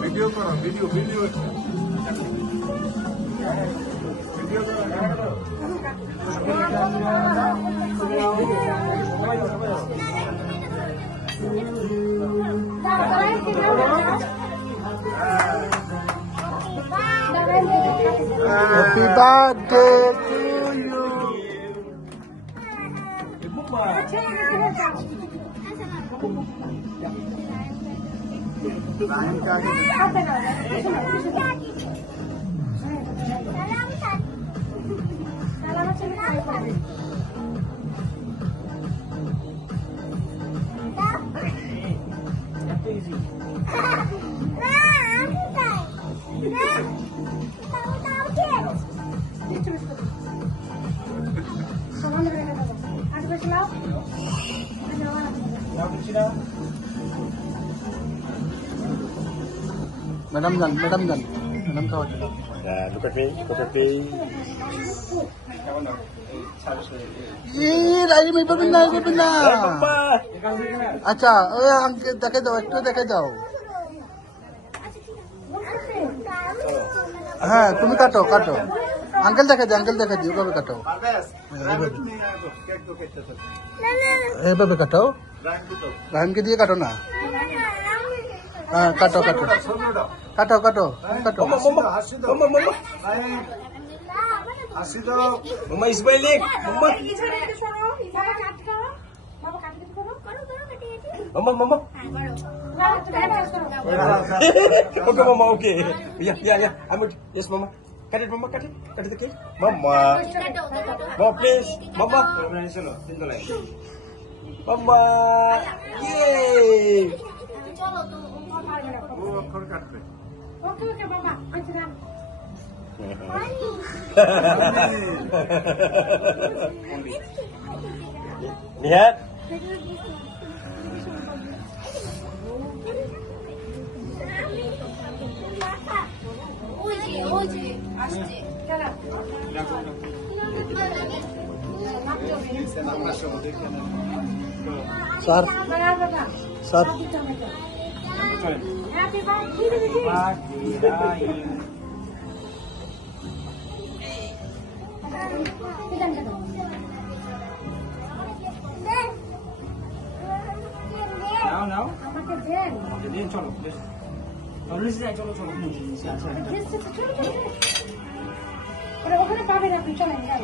Video करो video video video करो Happy birthday to you. Madam kau. Look at me, look at me. Raji mai babinda. Acha, dekhe jao. हाँ तुम काटो uncle देखा दी बाबे काटो बाबे काटो राम के दिए काटो ना हाँ काटो मम्मा इस्माइलिक मम्मा okay mama okay yeah I'm good yes mama cut it the cake mama please mama mama yay okay mama lihat 오지 맛있지? Sir. Happy birthday. Now. চলো ওখানে পাবেন আপনি চলেন যাই